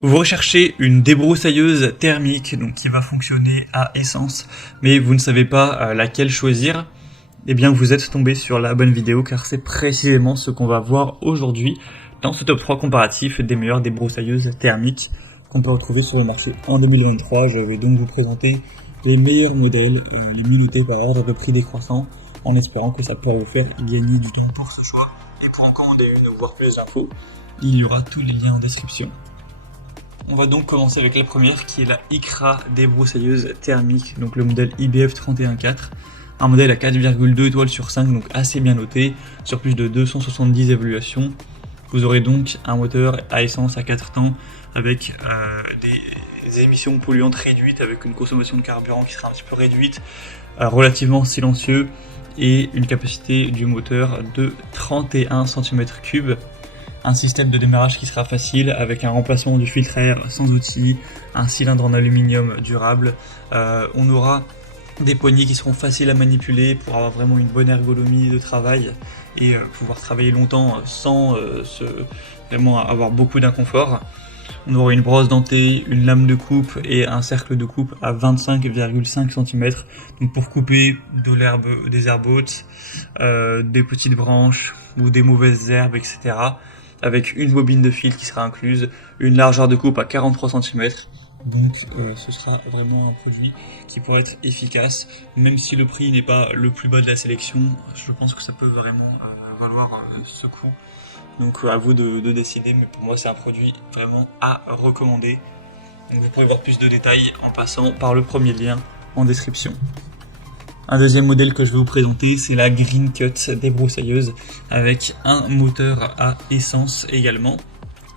Vous recherchez une débroussailleuse thermique donc qui va fonctionner à essence, mais vous ne savez pas laquelle choisir. Eh bien vous êtes tombé sur la bonne vidéo car c'est précisément ce qu'on va voir aujourd'hui dans ce top 3 comparatif des meilleures débroussailleuses thermiques qu'on peut retrouver sur le marché en 2023. Je vais donc vous présenter les meilleurs modèles et les minutés par ordre de prix décroissant en espérant que ça pourra vous faire gagner du temps pour ce choix. Et pour en commander une ou voir plus d'infos, il y aura tous les liens en description. On va donc commencer avec la première qui est la ICRA débroussailleuse thermique, donc le modèle IBF 314, un modèle à 4,2 étoiles sur 5, donc assez bien noté, sur plus de 270 évaluations. Vous aurez donc un moteur à essence à 4 temps avec des émissions polluantes réduites, avec une consommation de carburant qui sera un petit peu réduite, relativement silencieux et une capacité du moteur de 31 cm3. Un système de démarrage qui sera facile avec un remplacement du filtre à air sans outils, un cylindre en aluminium durable. On aura des poignées qui seront faciles à manipuler pour avoir vraiment une bonne ergonomie de travail et pouvoir travailler longtemps sans vraiment avoir beaucoup d'inconfort. On aura une brosse dentée, une lame de coupe et un cercle de coupe à 25,5 cm, donc pour couper de l'herbe, des herbes hautes, des petites branches ou des mauvaises herbes, etc. Avec une bobine de fil qui sera incluse, une largeur de coupe à 43 cm. Donc ce sera vraiment un produit qui pourrait être efficace, même si le prix n'est pas le plus bas de la sélection. Je pense que ça peut vraiment valoir ce coût. Donc à vous de décider, mais pour moi c'est un produit vraiment à recommander. Donc vous pourrez voir plus de détails en passant par le premier lien en description. Un deuxième modèle que je vais vous présenter, c'est la Green Cut débroussailleuse avec un moteur à essence également.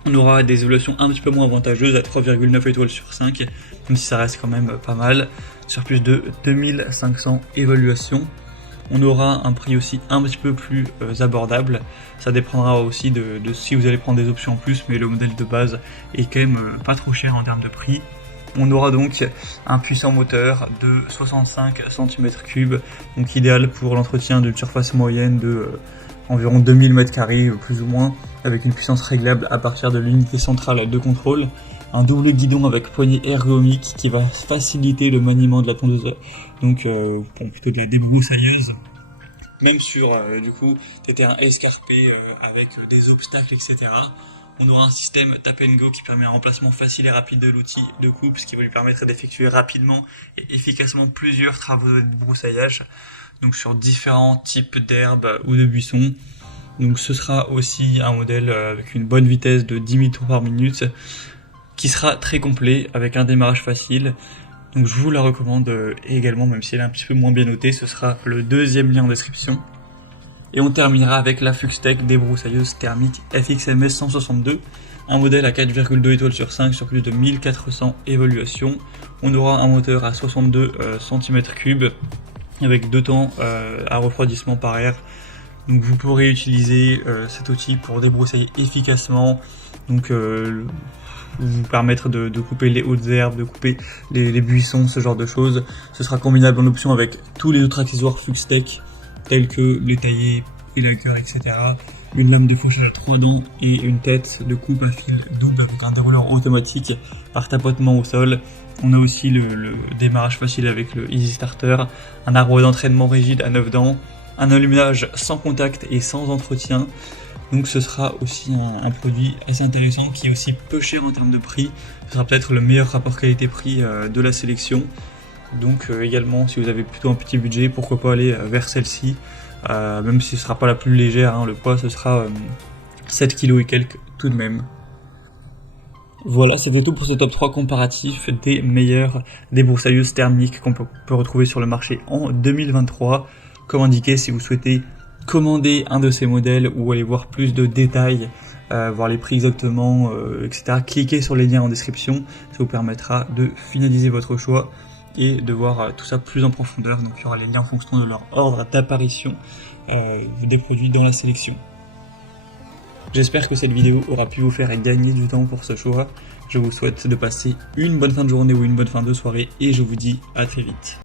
On aura des évaluations un petit peu moins avantageuses à 3,9 étoiles sur 5, même si ça reste quand même pas mal, sur plus de 2500 évaluations. On aura un prix aussi un petit peu plus abordable. Ça dépendra aussi de si vous allez prendre des options en plus, mais le modèle de base est quand même pas trop cher en termes de prix. On aura donc un puissant moteur de 65 cm3, donc idéal pour l'entretien d'une surface moyenne de environ 2000 m², plus ou moins, avec une puissance réglable à partir de l'unité centrale de contrôle. Un double guidon avec poignée ergonomique qui va faciliter le maniement de la tondeuse, donc plutôt de la débroussailleuse. Même sur du coup des terrains escarpés avec des obstacles, etc. On aura un système tap and go qui permet un remplacement facile et rapide de l'outil de coupe, ce qui va lui permettre d'effectuer rapidement et efficacement plusieurs travaux de débroussaillage, donc sur différents types d'herbes ou de buissons. Donc ce sera aussi un modèle avec une bonne vitesse de 10 000 tours par minute, qui sera très complet avec un démarrage facile. Donc je vous la recommande également, même si elle est un petit peu moins bien notée. Ce sera le deuxième lien en description. Et on terminera avec la Fuxtech débroussailleuse thermique FXMS 162, un modèle à 4,2 étoiles sur 5 sur plus de 1400 évaluations. On aura un moteur à 62 cm3 avec 2 temps à refroidissement par air. Donc vous pourrez utiliser cet outil pour débroussailler efficacement, donc vous permettre de couper les hautes herbes, de couper les buissons, ce genre de choses. Ce sera combinable en option avec tous les autres accessoires Fuxtech, tels que les taillés, élagueurs, etc. Une lame de fauchage à 3 dents et une tête de coupe à fil double avec un dérouleur automatique par tapotement au sol. On a aussi le démarrage facile avec le Easy Starter, un arbre d'entraînement rigide à 9 dents, un allumage sans contact et sans entretien. Donc ce sera aussi un produit assez intéressant qui est aussi peu cher en termes de prix. Ce sera peut-être le meilleur rapport qualité-prix de la sélection. Donc également, si vous avez plutôt un petit budget, pourquoi pas aller vers celle-ci, même si ce ne sera pas la plus légère, hein, le poids ce sera 7 kg et quelques tout de même. Voilà, c'était tout pour ce top 3 comparatif des meilleures débroussailleuses thermiques qu'on peut retrouver sur le marché en 2023. Comme indiqué, si vous souhaitez commander un de ces modèles ou aller voir plus de détails, voir les prix exactement, etc., cliquez sur les liens en description, ça vous permettra de finaliser votre choix et de voir tout ça plus en profondeur. Donc il y aura les liens en fonction de leur ordre d'apparition des produits dans la sélection. J'espère que cette vidéo aura pu vous faire gagner du temps pour ce choix. Je vous souhaite de passer une bonne fin de journée ou une bonne fin de soirée et je vous dis à très vite.